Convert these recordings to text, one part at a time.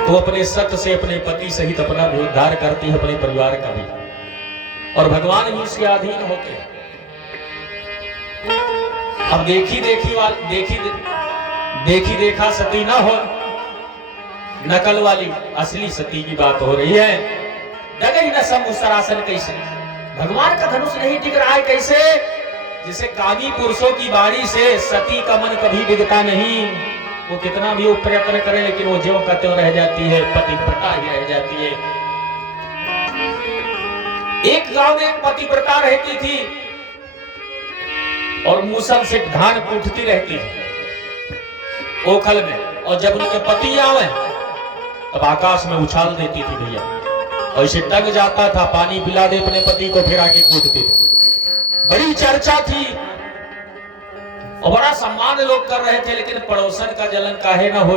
तो अपने सत्य से अपने पति सहित अपना भी उद्धार करती है, अपने परिवार का भी, और भगवान भी उसके अधीन होते हैं। अब देखी देखा सती ना हो, नकल वाली असली सती की बात हो रही है। डगई न सम सरासन कैसे, भगवान का धनुष नहीं टिक रहा है कैसे? जिसे कामी पुरुषों की वाणी से सती का मन कभी बिगता नहीं। वो कितना भी वो प्रयत्न करे लेकिन वो ज्यों का त्यों रह जाती है, पतिव्रता ही रह जाती है। एक गांव में एक पतिव्रता रहती थी और मूसल से धान कूटती रहती थी ओखल में, और जब उनके पति आवे तब आकाश में उछाल देती थी भैया, और इसे टंग जाता था, पानी पिला दे अपने पति को, फिर आके कूटती थी। बड़ी चर्चा थी और बड़ा सम्मान लोग कर रहे थे, लेकिन पड़ोसन का जलन काहे ना हो।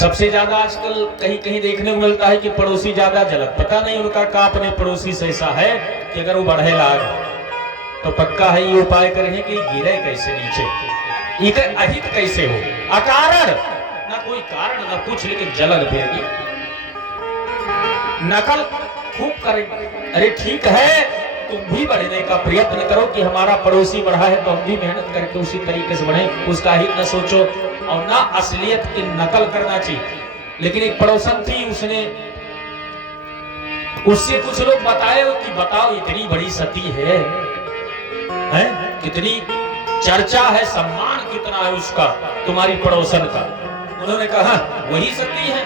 सबसे ज्यादा आजकल कहीं कहीं देखने को मिलता है कि पड़ोसी ज्यादा जलन, पता नहीं उनका का अपने पड़ोसी से ऐसा है कि अगर वो बढ़े लाग तो पक्का है ये उपाय करें कि गिरे कैसे नीचे, इनका अहित कैसे हो, अकारण ना कोई कारण ना कुछ, लेकिन जलन फिर नकल खूब करें। अरे ठीक है, तुम भी बढ़ने का प्रयत्न करो कि हमारा पड़ोसी बढ़ा है तो हम भी मेहनत करके उसी तरीके से बढ़े, उसका हित न सोचो और ना असलियत की नकल करना चाहिए। लेकिन एक पड़ोसन थी, उससे कुछ लोग बताए कि बताओ इतनी बड़ी सती है, कितनी चर्चा है, सम्मान कितना है उसका, तुम्हारी पड़ोसन का। उन्होंने कहा वही सती है,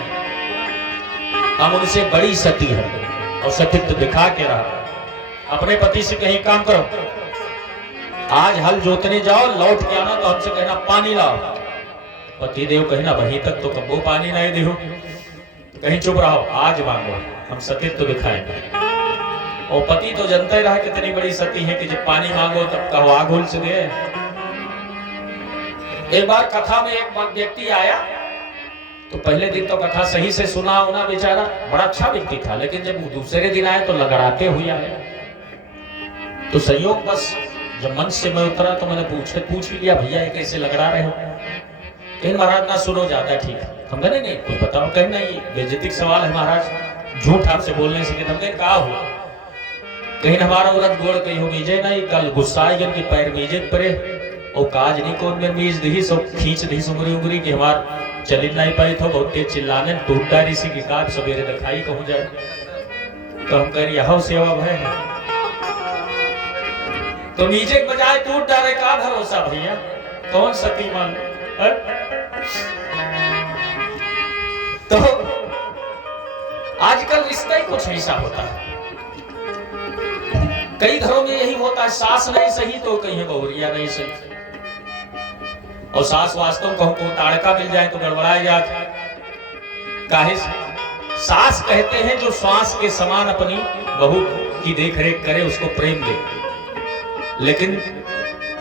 हम उनसे बड़ी सती है, और सतीत्व दिखा के रहा। अपने पति से कहीं काम करो, आज हल जोतने जाओ, लौट के आना तो हमसे कहना पानी लाओ। पति देव कहना वहीं तक तो कबो पानी नहीं दे, कहीं चुप रहो, आज मांगो, हम सतीत्व दिखाएंगे। और पति तो जनता ही रहा कितनी बड़ी सती है कि जब पानी मांगो तब कहो आग उलझ गए। एक बार कथा में एक व्यक्ति आया, तो पहले दिन तो कथा सही से सुना उना, बेचारा बड़ा अच्छा व्यक्ति था, लेकिन जब वो दूसरे दिन आया तो लगड़ाते हुए आया। तो संयोग बस जब मंच से मैं उतरा तो मैंने पूछ भी लिया, भैया ये कैसे लगड़ा रहे हो? कहीं महाराज ना सुनो, ज्यादा ठीक है। हम कहे नहीं कोई बताओ, कहना ये बेइज्जती का सवाल है महाराज, झूठ आपसे बोलने से। हम कहे कहा हुआ, कहीं हमारा उरत गोड़ कही हो मीजे नहीं, कल गुस्सा जन की पैर मीजे परे और काज नहीं कौन में मीज दी, सब खींच दी उंगली उंगली की, हमार चल नहीं पाई तो बहुत तेज चिल्लाने, टूट डारी सी की काज सवेरे दिखाई कहूं जाए। तो हम कह यह सेवा भय है, तो नीचे के बजाय टूट डाले का भरोसा भैया, कौन सती मान। तो आजकल रिश्ता ही कुछ ऐसा होता है, कई घरों में यही होता है, सास नहीं सही तो कहीं बहुरिया नहीं सही, और सास वास्तव कहूं को ताड़का मिल जाए तो गड़बड़ा जाए। काहे सास कहते हैं जो श्वास के समान अपनी बहू की देखरेख करे, उसको प्रेम दे, लेकिन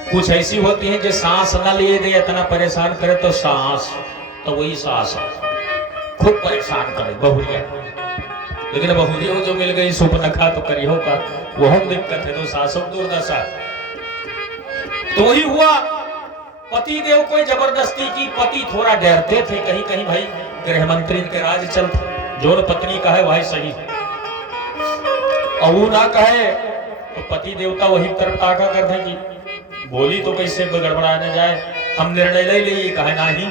कुछ ऐसी होती है जो सांस न लिए दे, इतना परेशान करे तो सांस तो वही सांस खूब परेशान करे बहुरिया। लेकिन बहुरिया जो मिल गई सुपनखा तो करियो का, वो हम दिक्कत है, तो सासों दुर्दशा। तो वही हुआ, पति देव कोई जबरदस्ती की, पति थोड़ा डरते थे, कहीं कहीं भाई गृह मंत्री के राज चलते, जो पत्नी का है वही सही, और वो ना कहे तो पति देवता वही तरफ ताका करते कि बोली तो कैसे गड़बड़ा न जाए, हम निर्णय ले लिए कहे नहीं।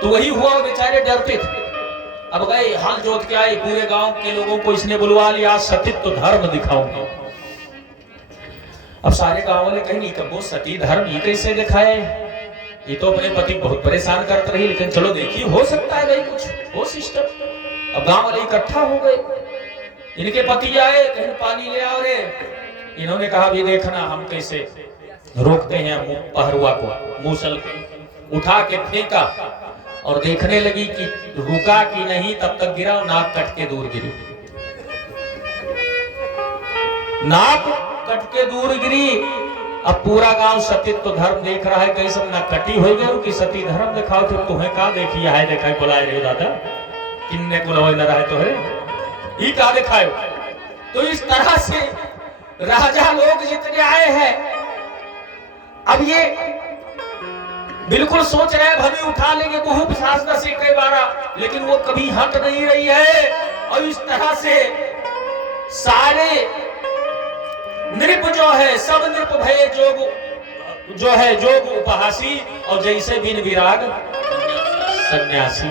तो वही हुआ, बेचारे डरते थे। अब गए हल जोत के आए, पूरे गांव के लोगों को इसने बुलवा लिया, सतीत्व धर्म दिखाऊंगा। अब सारे गांव वाले कहीं नहीं कब वो सती धर्म ये कैसे दिखाए, ये तो अपने पति बहुत परेशान करते रही, लेकिन चलो देखिए हो सकता है भाई कुछ वो सिस्टम। अब गांव वाले इकट्ठा हो गए, इनके पति आए, कहीं पानी ले आओ रे। इन्होंने कहा भी देखना हम कैसे रोकते हैं पहरुआ को, मूसल उठा के फेंका और देखने लगी कि रुका कि नहीं, तब तक गिरा और नाक कट के दूर गिरी, नाक कट के दूर गिरी। अब पूरा गांव सतीत्व धर्म देख रहा है, कहीं सब नकटी हो गए कि सती धर्म दिखाओ, तो तुम्हें का देखी है देखा बुलाए रे दादा, किन्ने को न रहा है तो है ही का दिखाओ। तो इस तरह से राजा लोग जितने आए हैं, अब ये बिल्कुल सोच रहे हैं भभी उठा लेंगे बहुत सास दस कई बारा, लेकिन वो कभी हट नहीं रही है। और इस तरह से सारे नृप जो है सब नृप भय जोग जो है जोग उपहासी, और जैसे बिन विराग सन्यासी।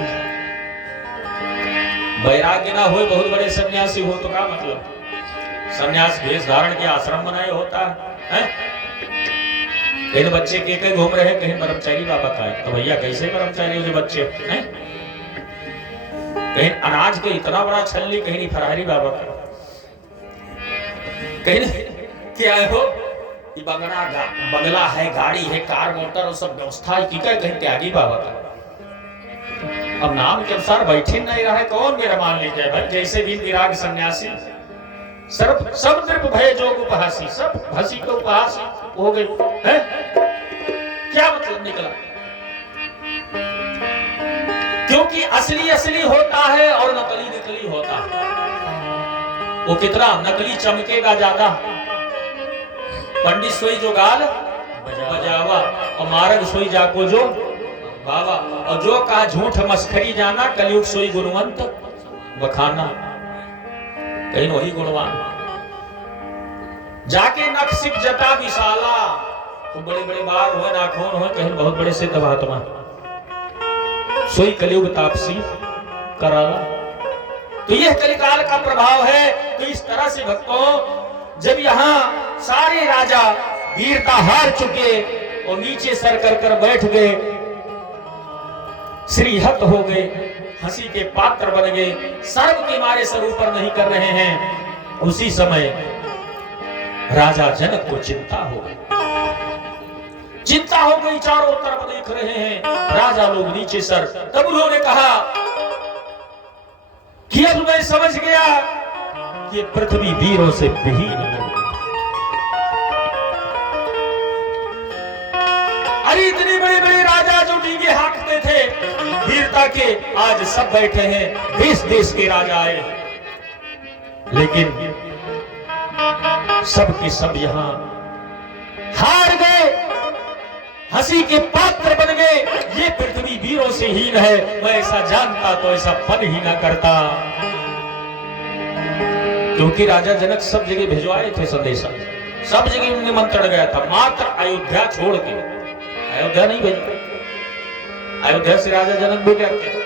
वैराग्य ना हो बहुत बड़े सन्यासी हो तो क्या मतलब? सन्यास वेश धारण के आश्रम बनाए होता है? कहीं बच्चे के घूम रहे हैं, कहीं ब्रह्मचारी बाबा का है, तो भैया कैसे ब्रह्मचारी जो बच्चे हैं? कहीं अनाज के इतना बड़ा छल्ली, कहीं नहीं फरारी बाबा का, कहीं क्या हो बंगला है, गाड़ी है, कार मोटर और सब व्यवस्था है, कहीं त्यागी बाबा का। अब नाम के अनुसार बैठे नहीं रहा है, कौन मेरा मान लीजिए भाई? जैसे भी विराग सन्यासी, सब नृप भय जोग उपहासी, सब हंसी के उपहास हो गए हैं? क्या मतलब निकला? क्योंकि असली असली होता है और नकली नकली होता है। वो कितना नकली चमकेगा ज्यादा। पंडित सोई जो गाल बजावा और मारग सोई जाको जो बाबा, और जो कहा झूठ मस्खरी जाना, कलयुग सोई गुणवंत बखाना। कहीं वही गुणवान जाके नक्सिक जटा विशाला, तो बड़े बड़े बार हुए नाखून हुए, कहीं बहुत बड़े सिद्ध महात्मा, सोई कलयुग तापसी कराला। तो यह कलिकाल का प्रभाव है। तो इस तरह से भक्तों, जब यहाँ सारे राजा वीरता हार चुके और नीचे सर कर बैठ गए, श्रीहत हो गए, हंसी के पात्र बन गए, सर्व के मारे सर ऊपर नहीं कर रहे हैं, उसी समय राजा जनक को चिंता हो गई। चिंता हो गई, चारों तरफ देख रहे हैं राजा लोग नीचे सर। तब उन्होंने कहा कि अब मैं समझ गया कि पृथ्वी वीरों से विहीन हो गई। अरे इतने बड़े बड़े राजा जो डींगे हाँकते थे वीरता के, आज सब बैठे हैं, देश देश के राजा आए, लेकिन सब के सब यहां हार गए, हंसी के पात्र बन गए। ये पृथ्वी वीरों से हीन है, मैं ऐसा जानता तो ऐसा पन ही ना करता। क्योंकि राजा जनक सब जगह भिजवाए थे संदेशा, सब जगह उन्हें निमंत्रण गया था, मात्र अयोध्या छोड़ के। अयोध्या नहीं भेजा, अयोध्या से राजा जनक भी डरते थे।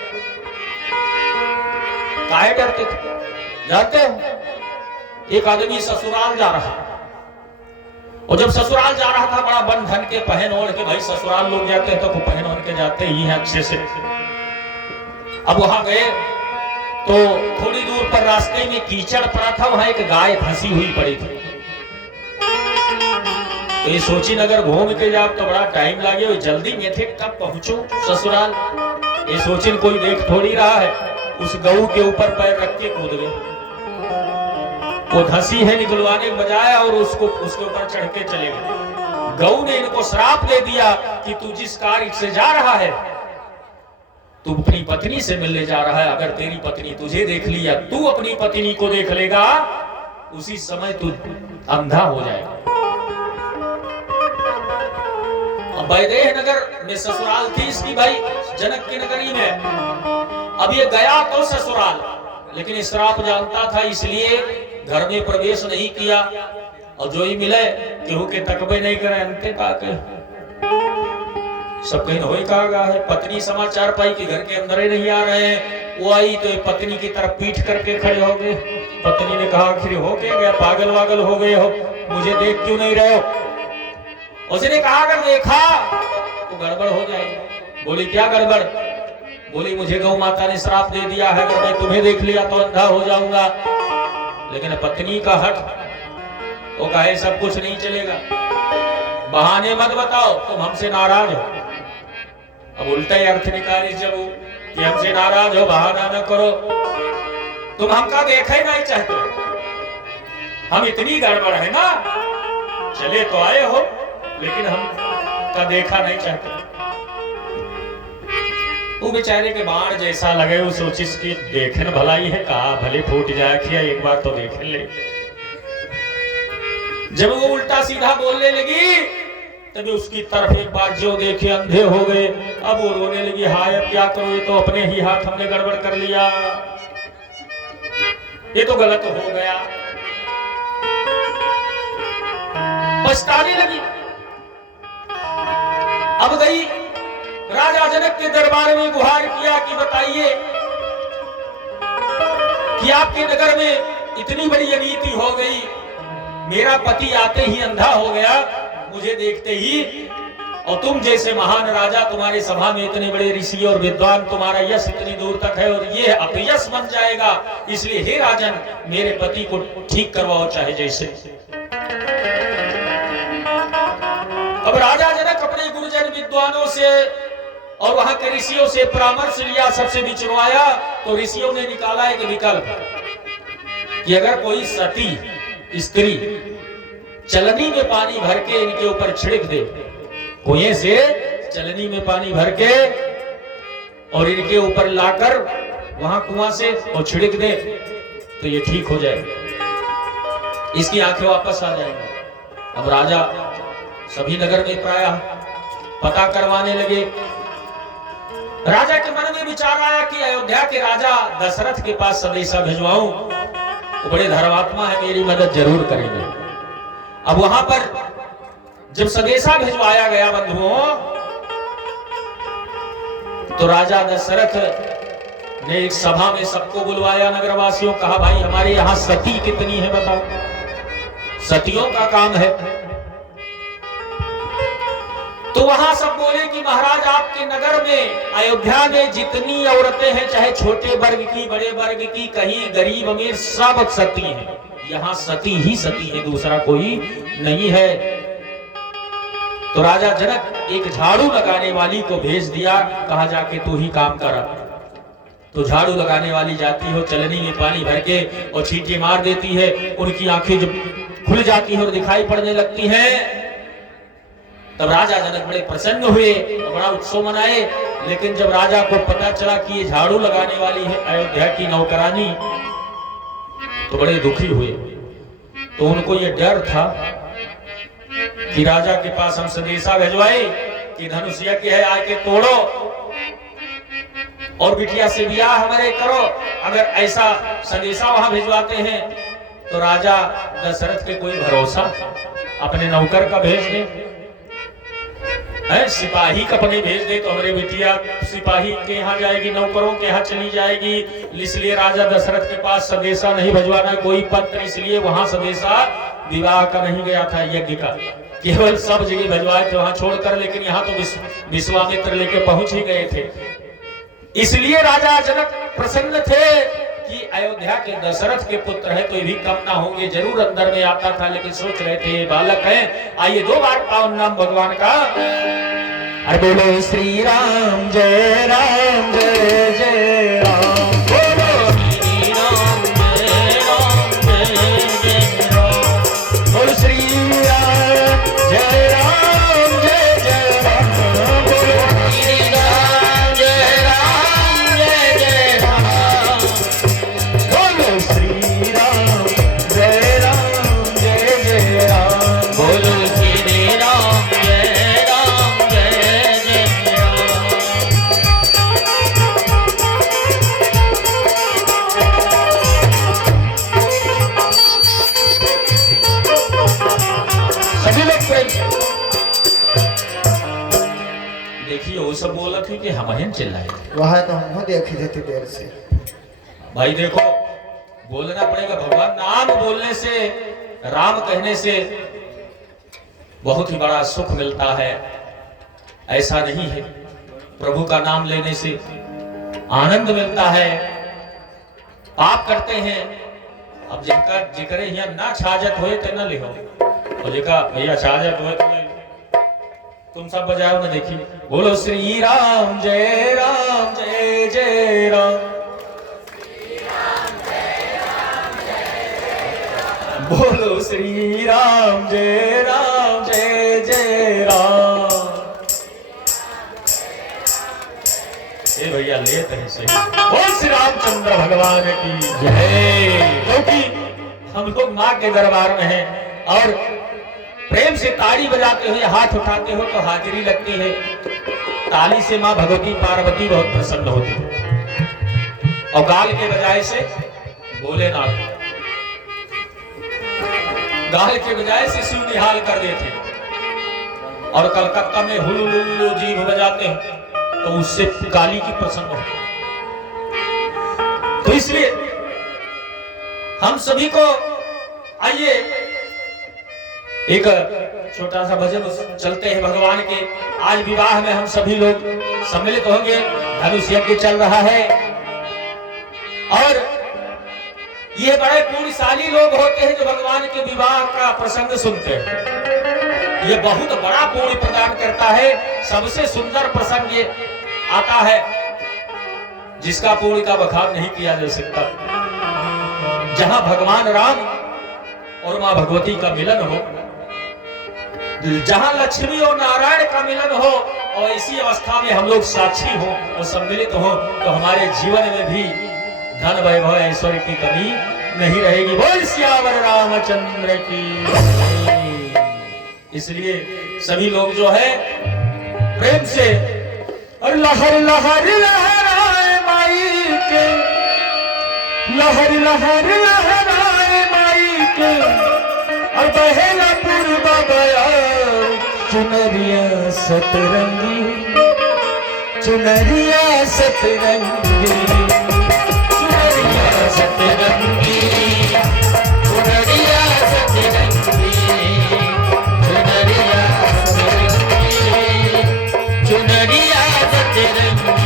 काहे डरते थे जानते हो? एक आदमी ससुराल जा रहा, और जब ससुराल जा रहा था बड़ा बंधन के पहन ओढ़ के, भाई ससुराल लोग जाते हैं तो पहन ओढ़ के जाते ही हैं अच्छे से। अब वहां गए तो थोड़ी दूर पर रास्ते में कीचड़ पड़ा था, वहां एक गाय फंसी हुई पड़ी थी। तो ये सोची नगर घूम के जाओ तो बड़ा टाइम लगे, जल्दी में थे कब पहुंचो ससुराल। ये सोचिन कोई देख थोड़ी रहा है, उस गऊ के ऊपर पैर रख के कूद गए। वो धंसी है निकलवाने के बजाय और उसको उसके ऊपर चढ़ के चले गए। गऊ ने इनको श्राप दे दिया कि तू जिस कार्य से जा रहा है, तू अपनी पत्नी से मिलने जा रहा है, अगर तेरी पत्नी तुझे देख ली या तू अपनी पत्नी को देख लेगा, उसी समय तू अंधा हो जाएगा। वैदेह नगर में ससुराल थी इसकी, भाई जनक की नगरी में। अब ये गया तो ससुराल, लेकिन श्राप जानता था, इसलिए घर में प्रवेश नहीं किया। और जो ही मिले केहू के तकबे नहीं करे, अंते का के सब कहीं हो ही कहा है। पत्नी समाचार पाई कि घर के अंदर ही नहीं आ रहे हैं, वो आई तो पत्नी की तरफ पीठ करके खड़े हो गए। पत्नी ने कहा आखिर हो क्या गया, पागल वागल हो गए हो, मुझे देख क्यों नहीं रहे हो? उसने कहा अगर देखा तो गड़बड़ हो जाएगी। बोली क्या गड़बड़? बोली मुझे गौ माता ने श्राप दे दिया है, अगर मैं तुम्हें देख लिया तो अंधा हो जाऊंगा। लेकिन पत्नी का हट, वो कहे सब कुछ नहीं चलेगा, बहाने मत बताओ, तुम हमसे नाराज हो। अब उल्टा ही अर्थ निकाली जब कि हमसे नाराज हो, बहाना न करो, तुम हमका देखा ही नहीं चाहते, हम इतनी गड़बड़ है ना, चले तो आए हो लेकिन हम का देखा नहीं चाहते। वो बेचारे के बाण जैसा लगे, वो सोचिस की देखन भलाई है, कहा भले फूट जाए खिया, एक बार तो देख ले। जब वो उल्टा सीधा बोलने लगी तभी उसकी तरफ एक बार जो देखे अंधे हो गए। अब वो रोने लगी, हाय अब क्या करो, ये तो अपने ही हाथ हमने गड़बड़ कर लिया, ये तो गलत हो गया। पछताने लगी। अब गई राजा जनक के दरबार में गुहार किया कि बताइए कि आपके नगर में इतनी बड़ी अनीति हो गई, मेरा पति आते ही अंधा हो गया, मुझे देखते ही, और तुम जैसे महान राजा, तुम्हारे सभा में इतने बड़े ऋषि और विद्वान, तुम्हारा यश इतनी दूर तक है और ये अपयश बन जाएगा, इसलिए हे राजन मेरे पति को ठीक करवाओ चाहे जैसे। अब राजा जनक अपने गुरुजन विद्वानों से और वहां के ऋषियों से परामर्श लिया, सबसे विचरवाया, तो ऋषियों ने निकाला एक विकल्प कि अगर कोई सती स्त्री चलनी में पानी भर के इनके ऊपर छिड़क दे, कुएं से चलनी में पानी भर के और इनके ऊपर लाकर वहां कुआं से और छिड़क दे तो ये ठीक हो जाए, इसकी आंखें वापस आ जाएंगी। अब राजा सभी नगर में प्रायः पता करवाने लगे। राजा के मन में विचार आया कि अयोध्या के राजा दशरथ के पास संदेशा भिजवाऊं, वो बड़े धर्मात्मा है, मेरी मदद जरूर करेंगे। अब वहां पर जब संदेशा भिजवाया गया बंधुओं, तो राजा दशरथ ने एक सभा में सबको बुलवाया, नगरवासियों, कहा भाई हमारे यहाँ सती कितनी है बताओ, सतियों का काम है। तो वहां सब बोले कि महाराज आपके नगर में अयोध्या में जितनी औरतें हैं, चाहे छोटे वर्ग की बड़े वर्ग की, कहीं गरीब अमीर, सब सती हैं, यहाँ सती ही सती है, दूसरा कोई नहीं है। तो राजा जनक एक झाड़ू लगाने वाली को भेज दिया, कहा जाके तू ही काम कर। तो झाड़ू लगाने वाली जाती हो, चलनी में पानी भर के और छींटे मार देती है, उनकी आंखें जब खुल जाती है और दिखाई पड़ने लगती हैं, तब राजा जनक बड़े प्रसन्न हुए और बड़ा उत्सव मनाए। लेकिन जब राजा को पता चला कि ये झाड़ू लगाने वाली है अयोध्या की नौकरानी, तो बड़े दुखी हुए। तो उनको ये डर था कि राजा के पास हम संदेशा भिजवाए कि धनुष यज्ञ है, आके तोड़ो और बिटिया से ब्याह हमारे करो। अगर ऐसा संदेशा वहां भिजवाते हैं तो राजा दशरथ के कोई भरोसा, अपने नौकर का भेज दे, सिपाही का अपने भेज दे तो हमारे बिटिया सिपाही के यहाँ जाएगी, नौकरों के यहाँ चली जाएगी। इसलिए राजा दशरथ के पास संदेशा नहीं भिजवाना कोई पत्र, इसलिए वहां संदेशा विवाह का नहीं गया था, यज्ञ का, केवल सब जगह भिजवाए थे वहां छोड़कर, लेकिन यहाँ तो विश्वामित्र लेके पहुंच ही गए थे। इसलिए राजा जनक प्रसन्न थे कि अयोध्या के दशरथ के पुत्र है तो ये भी कम ना होंगे, जरूर अंदर में आता था, लेकिन सोच रहे थे ये बालक है। आइए दो बार पावन नाम भगवान का, अरे बोलो श्री राम जय राम जय जय राम, बोलो श्री राम जय राम जय जय राम, बोलो श्री राम जय राम जय जय राम, बोलो श्री राम जय राम जय जय राम, बोलो श्री राम जय राम जय जय राम, बोलो श्री राम जय राम जय जय राम। सभी लोग प्रेम देखिए, वो सब बोला थी कि हम ही चिल्लाए, वहां तो हम देख देते देर से। भाई देखो बोलना पड़ेगा, भगवान नाम बोलने से, राम कहने से बहुत ही बड़ा सुख मिलता है, ऐसा नहीं है। प्रभु का नाम लेने से आनंद मिलता है। पाप करते हैं, अब जिनका जिक्र यहाँ ना छाजत होए तो न लिहो, और जिका भैया छाजत होए तो ले, तुम सब बजाओ ना, देखिए बोलो श्री राम जय जय राम, बोलो श्री राम जय जय राम। ए भैया लेते हैं सही, बोल श्री रामचंद्र भगवान की जय। क्योंकि हम लोग माँ के दरबार में हैं और प्रेम से ताड़ी बजाते हुए हाथ उठाते हो तो हाजिरी लगती है। ताली से मां भगवती पार्वती बहुत प्रसन्न होती है और गाल के बजाय से भोलेनाथ, गाल के बजाय से शिव निहाल कर देते हैं। और कलकत्ता में हुलुलुलु जीभ बजाते हैं तो उससे काली की प्रसन्न होती है। तो इसलिए हम सभी को आइए एक छोटा सा भजन चलते हैं भगवान के। आज विवाह में हम सभी लोग सम्मिलित होंगे, धनुष यज्ञ चल रहा है और ये बड़े पुण्यशाली लोग होते हैं जो भगवान के विवाह का प्रसंग सुनते हैं। ये बहुत बड़ा पुण्य प्रदान करता है। सबसे सुंदर प्रसंग ये आता है जिसका पुण्य का बखान नहीं किया जा सकता। जहां भगवान राम और मां भगवती का मिलन हो, जहां लक्ष्मी और नारायण का मिलन हो और इसी अवस्था में हम लोग साक्षी हो और सम्मिलित हो तो हमारे जीवन में भी धन वैभव ऐश्वर्य की कमी नहीं रहेगी। बोल सियावर रामचंद्र की। इसलिए सभी लोग जो है प्रेम से और लहर लहर लहराए माई के, लहर लहर लहराए माई के और बहेला पूर्वा बया चुनरिया सतरंगी, चुनरिया सतरंगी, चुनरिया सतरंगी, चुनरिया सतरंगी, चुनरिया सतरंगी, चुनरिया सतरंगी।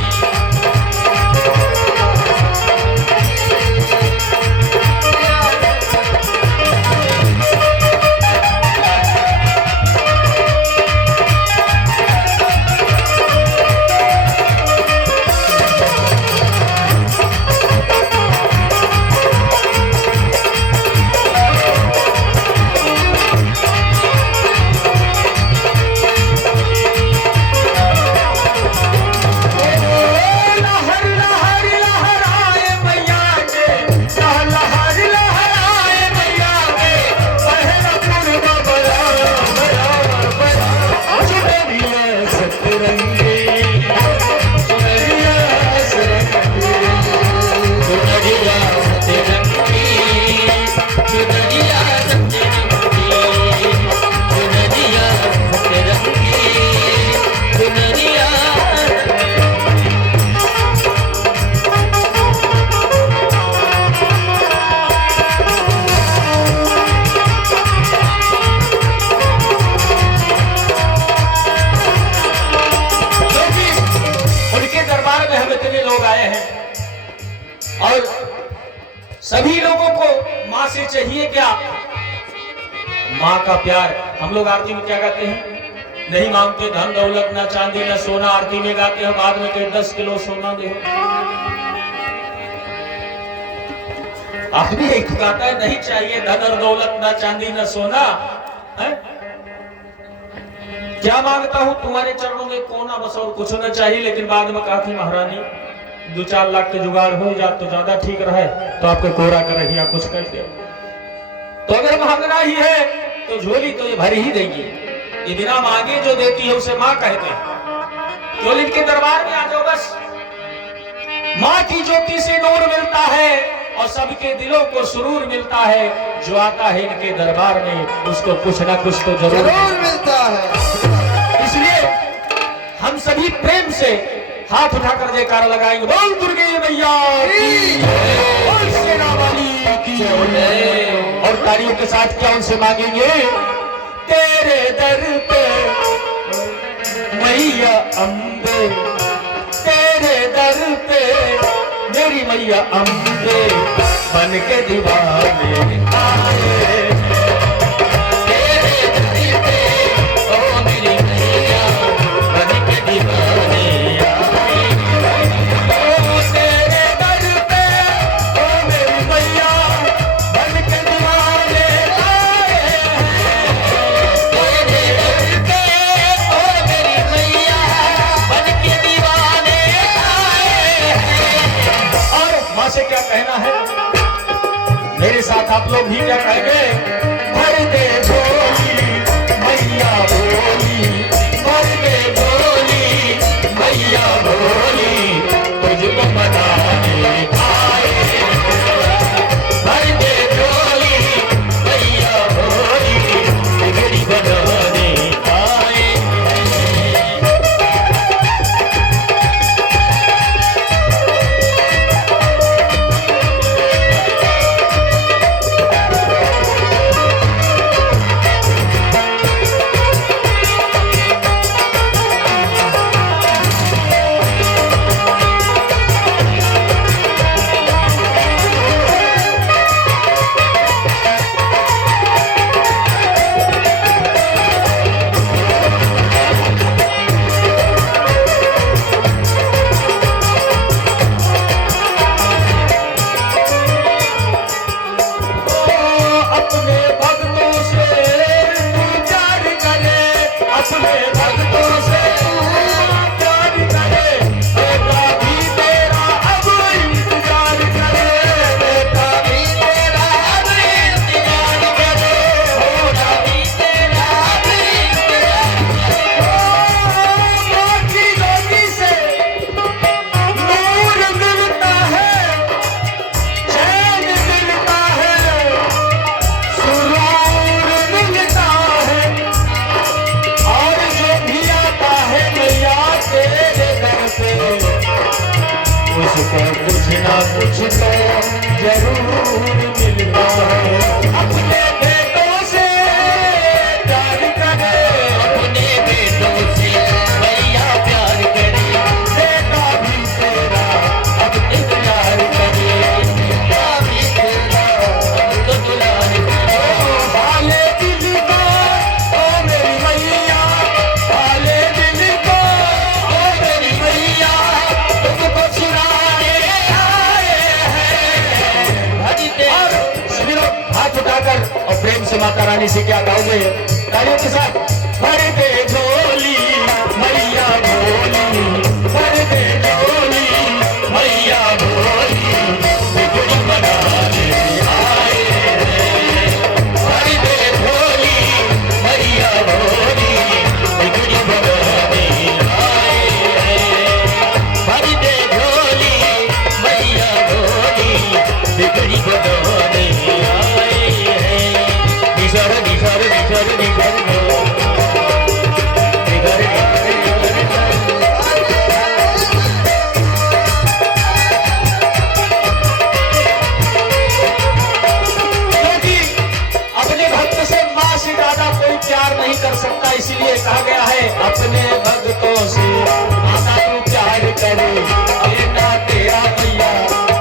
और सभी लोगों को माँ से चाहिए क्या? माँ का प्यार। हम लोग आरती में क्या गाते हैं? नहीं मांगते धन दौलत ना चांदी ना सोना। आरती में गाते हैं बाद में कहीं 10 किलो सोना दे। आदमी एक गाता है नहीं चाहिए धन और दौलत ना चांदी ना सोना है? क्या मांगता हूँ तुम्हारे चरणों में कोना बस और कुछ न चाहिए। लेकिन बाद में कहा कि महारानी 2-4 लाख के जुगाड़ हो जाए तो ज्यादा ठीक रहे, तो आपके कोरा कर रही कुछ कर दे। तो अगर मांगना ही है तो झोली तो ये भर ही देंगी। ये बिना मांगे जो देती है उसे माँ कहते हैं। केवल इनके दरबार में आ जाओ बस। माँ की ज्योति से नूर मिलता है और सबके दिलों को सुरूर मिलता है। जो आता है इनके दरबार में उसको कुछ ना कुछ तो जरूर मिलता है। इसलिए हम सभी प्रेम से हाथ उठाकर जयकारा लगाएंगे। बोल दुर्गे मैया की, बोल सेना वाली की। और तालियों के साथ क्या उनसे मांगेंगे? तेरे दर पे मैया अम्बे, तेरे दर पे मेरी मैया अम्बे बन के दीवाने आए। तेरे दर पे ओ मेरी मैया बन के दीवाने से क्या कहना है? मेरे साथ आप लोग भी क्या कहेंगे? भर दे झोली उसको कुछ ना कुछ तो जरूर मिलता है। अपने बेटों से प्यार करे, अपने बेटों से भैया प्यार करे, बेटा भी तेरा अब इंतजार करे, बेटा भी तेरा अब तो दुलार करे। वाले दिल को ओ मेरी मैया, वाले दिल को ओ मेरी मैया, तुमको सुनाने आए हैं। और सभी लोग हाथ उठाकर और प्रेम से माता रानी से क्या गाओगे? तालियों के साथ। भर दे झोली मैया भोली, भर दे झोली मैया भोली, बिगड़ी बनाने आए हैं। भर दे झोली मैया भोली, बिगड़ी बनाने आए हैं। भर दे झोली मैया भोली, बिगड़ी बनाने आए हैं। निसर निसर निसर निसर प्यार नहीं कर सकता, इसलिए कहा गया है अपने भक्तों से माता तू प्यार करे, बेटा तेरा भैया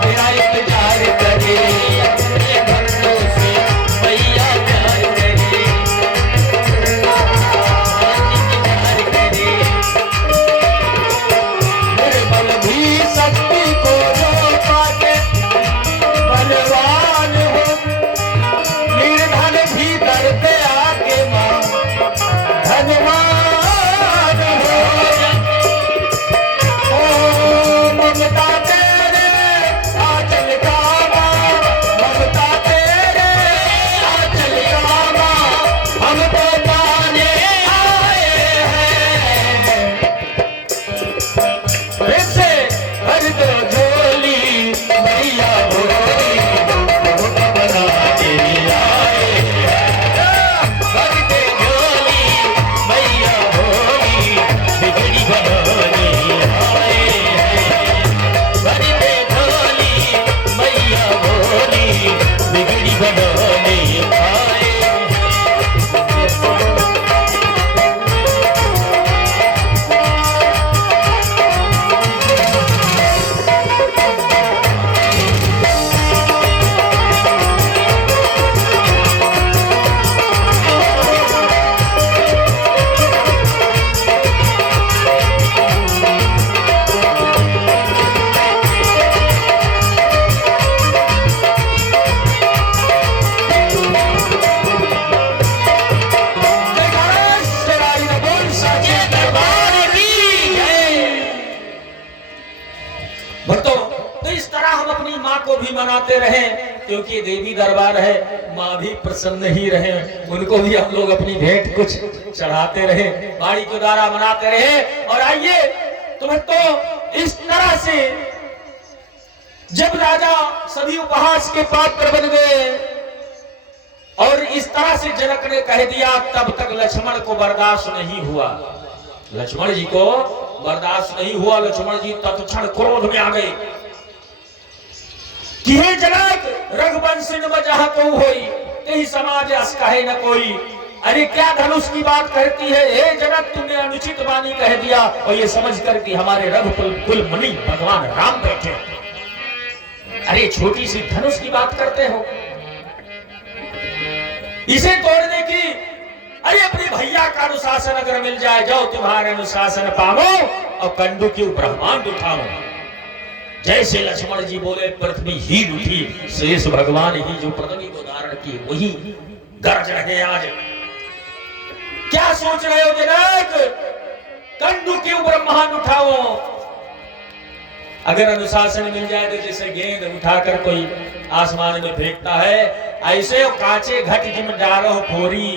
तेरा इंतजार करे। अपने भक्तों से भैया प्यार करे, इंतजार करे। निर्बल भी शक्ति को जो पाके बलवान हो, निर्धन भी दर पे आके मां धन्यवाद हो। ओ ममता तेरे आंचल का मां, ममता तेरे आंचल का मां, हम तो पाने आए हैं। फिर से भर दो झोली मैया भोली, बहुत बनाने आए हैं। भर दे झोली मैया भोली, बिगड़ी बनाने आए हैं। भर दे झोली मैया भोली, बिगड़ी बनाने आए हैं। भक्तों, तो इस तरह हम अपनी माँ को भी मनाते रहें, क्योंकि देवी दरबार है, माँ भी प्रसन्न ही रहे, उनको भी हम लोग अपनी भेंट कुछ चढ़ाते रहे, बाड़ी के द्वारा मनाते रहे। और आइए तो भक्तों, इस तरह से जब राजा सभी उपहास के पात्र बन गए और इस तरह से जनक ने कह दिया, तब तक लक्ष्मण को बर्दाश्त नहीं हुआ। लक्ष्मण जी को बर्दाश्त नहीं हुआ। लक्ष्मण जी तत्क्षण क्रोध में आ गए कि हे जनक, रघुवंश बजह को होई, तेहि समाज अस कहे न कोई। अरे क्या धनुष की बात करती है? हे जनक, तुमने अनुचित वाणी कह दिया, और ये समझ कर कि हमारे रघुकुल कुल मुनि भगवान राम बैठे। अरे छोटी सी धनुष की बात करते हो, इसे तोड़ने की। अरे अपने भैया का अनुशासन अगर मिल जाए, जाओ तुम्हारे अनुशासन पावो और कंडू क्यों ब्रह्मांड उठाओ। जैसे लक्ष्मण जी बोले, पृथ्वी हील उठी, शेष भगवान ही जो पृथ्वी को धारण की वही गरज रहे। आज क्या सोच रहे हो जनक? कंडू क्यों ब्रह्मांड उठाओ। अगर अनुशासन मिल जाए तो जैसे गेंद उठाकर कोई आसमान में फेंकता है, ऐसे कांचे घट जिम डालो फोरी,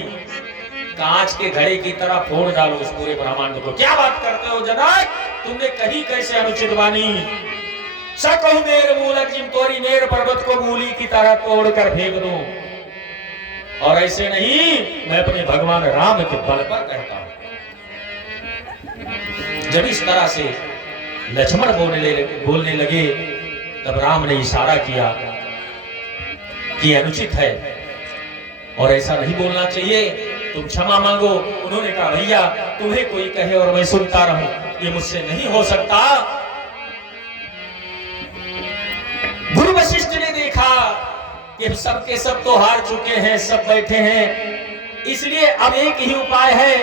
कांच के घड़े की तरह फोड़ डालो उस पूरे ब्रह्मांड को। क्या बात करते हो जनक? तुमने कही कैसे अनुचित वाणी? सकहु मेर मूलक जिम तोरी, मेर पर्वत को मूली की तरह तोड़ कर फेंक दूं। और ऐसे नहीं, मैं अपने भगवान राम के बल पर कहता हूं। जब इस तरह से लक्ष्मण बोलने लगे, तब राम ने इशारा किया कि अनुचित है और ऐसा नहीं बोलना चाहिए, तुम क्षमा मांगो। उन्होंने कहा भैया तुम्हें कोई कहे और मैं सुनता रहूं, ये मुझसे नहीं हो सकता। गुरु वशिष्ठ ने देखा कि सब के सब तो हार चुके हैं, सब बैठे हैं, इसलिए अब एक ही उपाय है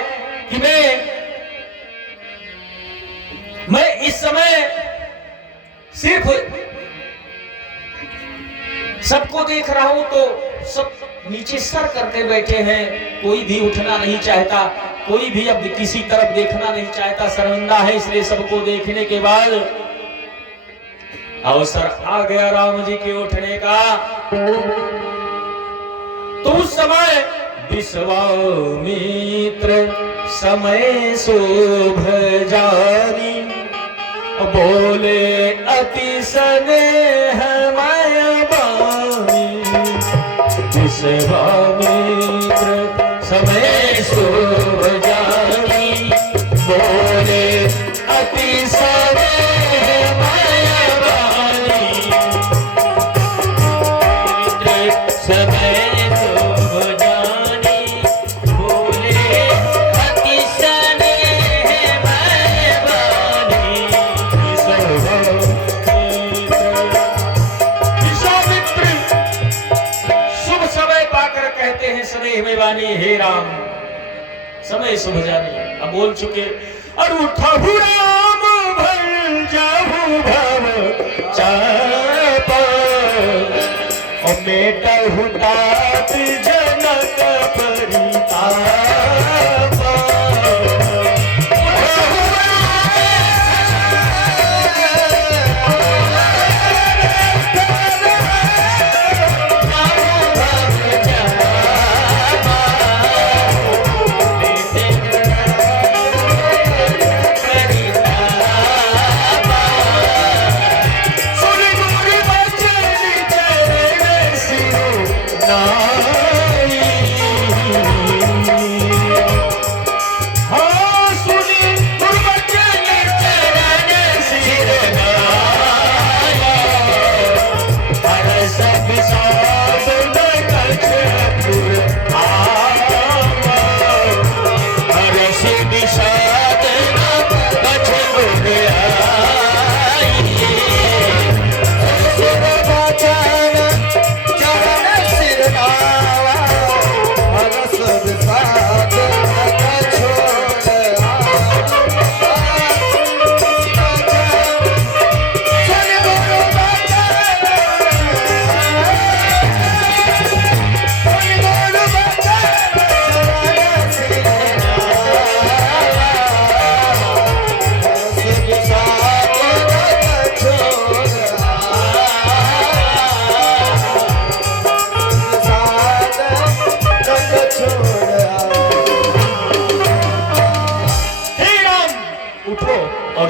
कि मैं इस समय सिर्फ सबको देख रहा हूं तो सब नीचे सर करके बैठे हैं, कोई भी उठना नहीं चाहता, कोई भी अब किसी तरफ देखना नहीं चाहता, शर्मिंदा है। इसलिए सबको देखने के बाद अवसर आ गया राम जी के उठने का। तो उस समय विश्वामित्र समय शोभ जानी, बोले अति स्नेहमय वाणी। विश्वामित्र समय शोभ जानी, बोले अति स्नेहमय वाणी। समय शोभ जानी, बोले अति स्नेहमय वाणी। विश्वामित्र शुभ समय पाकर कहते हैं स्नेह में वाणी, हे राम समय शुभ जानी। अब बोल चुके, और उठहु राम भल जाहु भव चाप, और मेटहु तात जनक परिताप।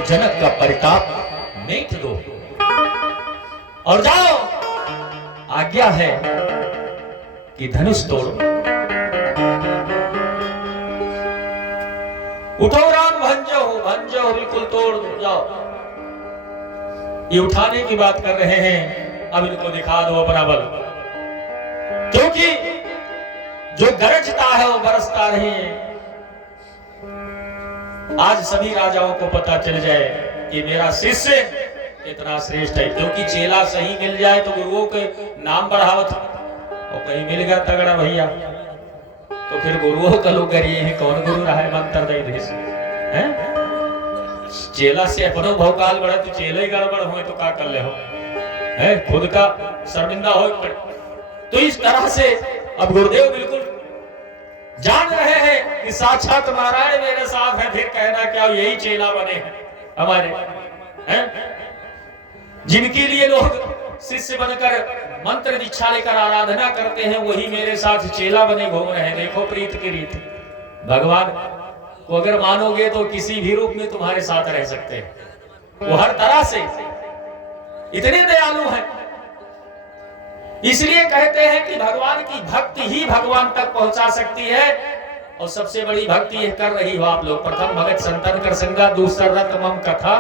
जनक का परिताप मेट दो और जाओ, आज्ञा है कि धनुष तोड़ो। उठो राम भंजो बिल्कुल तोड़ जाओ। ये उठाने की बात कर रहे हैं, अब इनको दिखा दो अपना बल, क्योंकि जो गरजता है वो बरसता नहीं। आज सभी राजाओं को पता चल जाए कि मेरा शिष्य कितना श्रेष्ठ है, क्योंकि चेला सही मिल जाए तो गुरुओं के नाम बढ़ावत, और कहीं मिल गया तगड़ा भैया तो फिर गुरुओं का लोग करिए हैं, कौन गुरु रहा है मंत्र दे देश हैं। चेला से अपनो भौकाल बढ़े तो चेले ही गड़बड़ हो तो का कर ले हो है, खुद का शर्मिंदा हो। तो इस तरह से अब गुरुदेव बिल्कुल जान रहे हैं कि साक्षात नारायण मेरे साथ है, फिर कहना क्या, यही चेला बने हैं हमारे हैं, जिनके लिए लोग शिष्य बनकर मंत्र दीक्षा लेकर आराधना करते हैं, वही मेरे साथ चेला बने घूम रहे हैं। देखो प्रीत की रीत, भगवान को अगर मानोगे तो किसी भी रूप में तुम्हारे साथ रह सकते हैं, वो हर तरह से इतने दयालु हैं। इसलिए कहते हैं कि भगवान की भक्ति ही भगवान तक पहुंचा सकती है, और सबसे बड़ी भक्ति यह कर रही हो आप लोग। प्रथम भगत संतन कर संगा, दूसरा रत मम कथा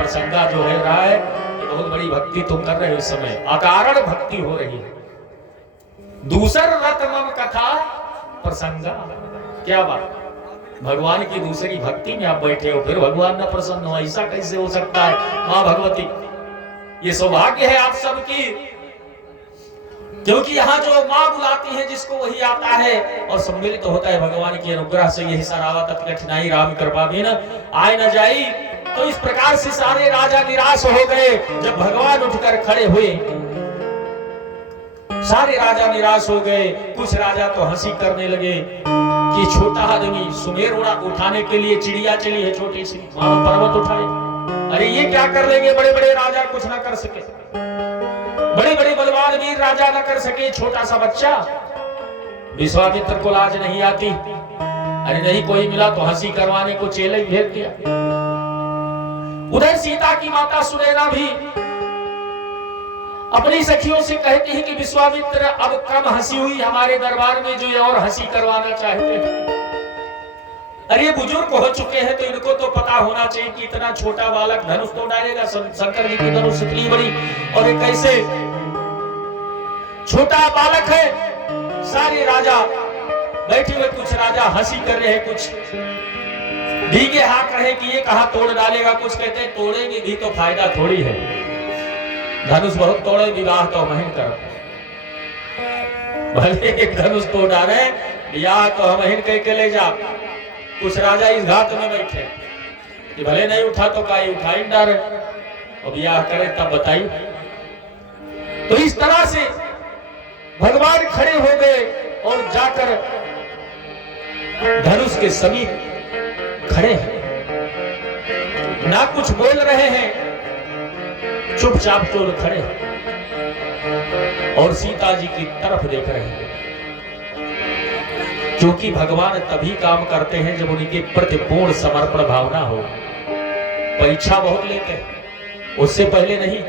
प्रसंगा जो है रहा है, ये बहुत बड़ी भक्ति तुम कर रहे हो, इस समय अकारण भक्ति हो रही है। दूसर रत मम कथा प्रसंगा, क्या बात, भगवान की दूसरी भक्ति में आप बैठे हो, फिर भगवान न प्रसन्न हो, ऐसा कैसे हो सकता है? मां भगवती, ये सौभाग्य है आप सबकी, क्योंकि यहाँ जो माँ बुलाती है जिसको वही आता है और सम्मिलित होता है भगवान की अनुग्रह से। यही सारावा तत् कठिनाई राम कृपा भी न आए न जाई। तो इस प्रकार से सारे राजा निराश हो गए जब भगवान उठकर खड़े हुए। सारे राजा निराश हो गए। कुछ राजा तो हंसी करने लगे कि छोटा आदमी सुमेर उठाने के लिए चिड़िया चली है छोटी सी, मानो पर्वत उठाए, अरे ये क्या कर लेंगे, बड़े बड़े राजा कुछ ना कर सके, बड़े बड़े बलवान वीर राजा न कर सके, छोटा सा बच्चा। विश्वामित्र को लाज नहीं आती, अरे नहीं कोई मिला तो हंसी करवाने को चेले भेज दिया। उधर सीता की माता सुनैना भी अपनी सखियों से कहती है कि विश्वामित्र अब कम हंसी हुई हमारे दरबार में, जो ये और हंसी करवाना चाहते हैं। अरे ये बुजुर्ग हो चुके हैं तो इनको तो पता होना चाहिए कि इतना छोटा बालक धनुष तो डालेगा, शंकर जी की धनुष इतनी बड़ी और एक कैसे छोटा बालक है। सारे राजा बैठे हुए, कुछ राजा हंसी कर रहे हैं, कुछ भीगे हाथ रहे कि ये कहां तोड़ डालेगा, कुछ कहते हैं तोड़ेंगे भी तो फायदा थोड़ी है, धनुष बहुत तोड़े विवाह तो महीन कर, भले एक धनुष तोड़ डाले विवाह तो महीन कह के ले जा। कुछ राजा इस घाट में बैठे कि भले नहीं उठा तो का उठाई डारे और ब्याह करे तब बताई। तो इस तरह से भगवान खड़े हो गए और जाकर धनुष के समीप खड़े हैं, ना कुछ बोल रहे हैं, चुपचाप चोर खड़े हैं और सीता जी की तरफ देख रहे हैं, क्योंकि भगवान तभी काम करते हैं जब उनके प्रति पूर्ण समर्पण भावना हो। परीक्षा बहुत लेते हैं, उससे पहले नहीं।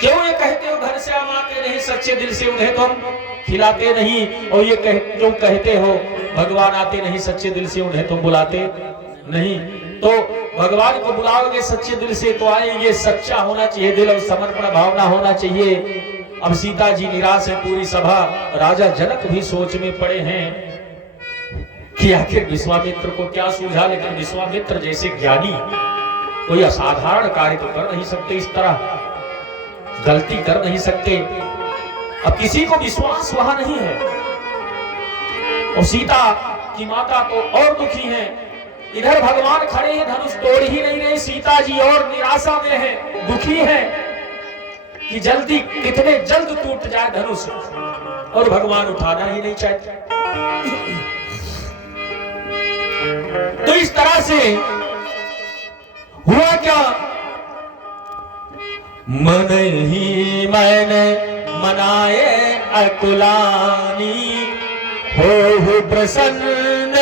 क्यों ये कहते हो घर से हम आते नहीं सच्चे दिल से उन्हें तो हम खिलाते नहीं, और ये क्यों कहते हो भगवान आते नहीं सच्चे दिल से उन्हें तुम बुलाते नहीं। तो भगवान को बुलाओगे सच्चे दिल से तो आएंगे, सच्चा होना चाहिए दिल और समर्पण भावना होना चाहिए। अब सीता जी निराश है, पूरी सभा, राजा जनक भी सोच में पड़े हैं कि आखिर विश्वामित्र को क्या सूझा। लेकिन विश्वामित्र जैसे ज्ञानी कोई असाधारण कार्य तो कर नहीं सकते, इस तरह गलती कर नहीं सकते। अब किसी को विश्वास वहां नहीं है और सीता की माता तो और दुखी है। इधर भगवान खड़े हैं, धनुष तोड़ ही नहीं रहे, सीता जी और निराशा में है, दुखी है कि जल्दी कितने जल्द टूट जाए धनुष, और भगवान उठाना ही नहीं चाहते। तो इस तरह से हुआ क्या, मन ही मन मनाए अकुलानी, हो प्रसन्न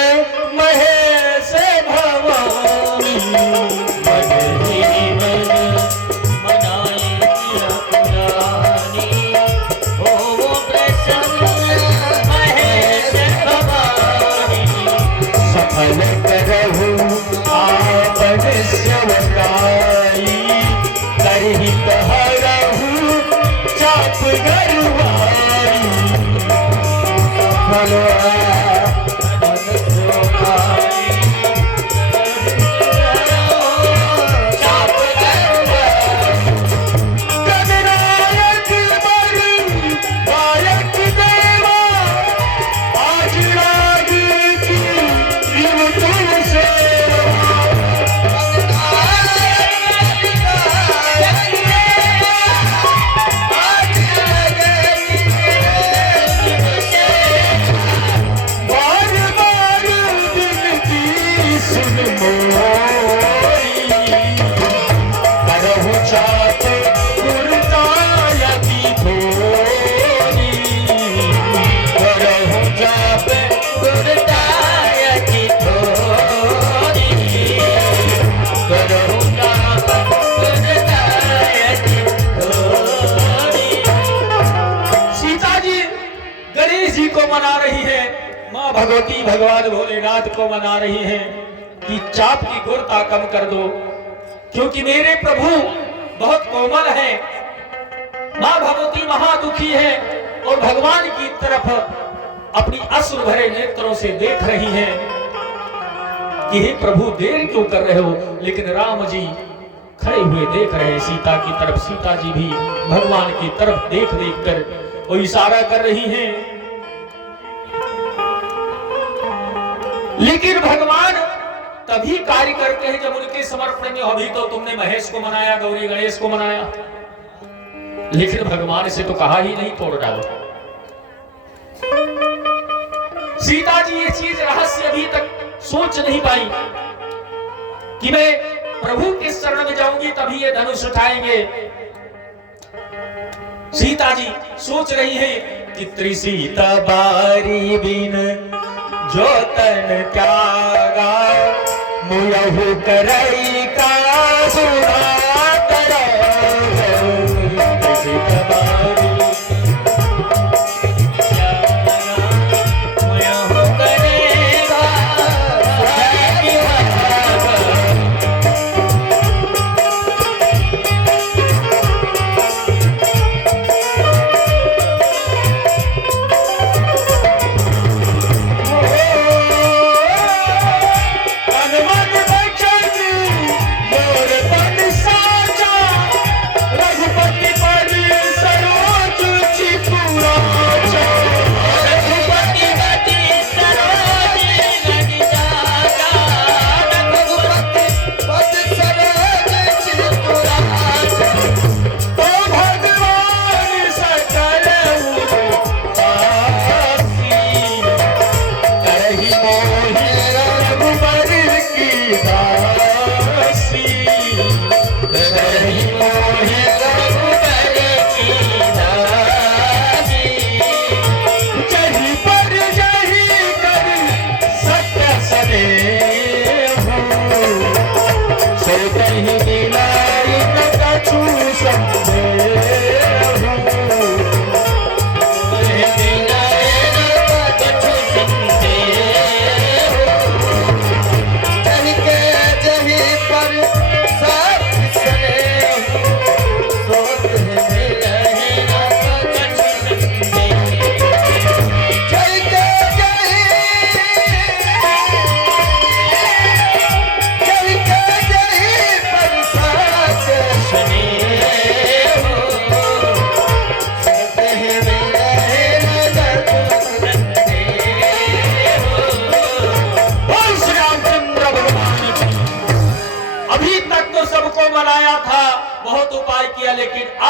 महेश भवानी। मन ही मन मनाए अकुलानी, हो प्रसन्न महेश भवानी। सफल करहु आपन सेवकाई, करहि कहरहु चाप गरुआई। भगवती भगवान भोलेनाथ को मना रही हैं कि चाप की गुरता कम कर दो। क्योंकि मेरे प्रभु बहुत कोमल है, मां भगवती महादुखी है और भगवान की तरफ अपनी अश्रु भरे नेत्रों से देख रही हैं कि हे प्रभु देर क्यों कर रहे हो। लेकिन राम जी खड़े हुए देख रहे हैं सीता की तरफ। सीता जी भी भगवान की तरफ देख देख कर वो इशारा कर रही हैं। लेकिन भगवान तभी कार्य करते हैं जब उनके समर्पण में। अभी तो तुमने महेश को मनाया, गौरी गणेश को मनाया, लेकिन भगवान से तो कहा ही नहीं तोड़ डालो। सीता जी ये चीज रहस्य अभी तक सोच नहीं पाई कि मैं प्रभु के शरण में जाऊंगी तभी ये धनुष उठाएंगे। सीता जी सोच रही है कि त्रिसीता बारी बिन जो तन त्यागा मुयहु करई का सुना करो। त्रिसीता बारी मुयहु करेगा बहुत उपाय किया, लेकिन अब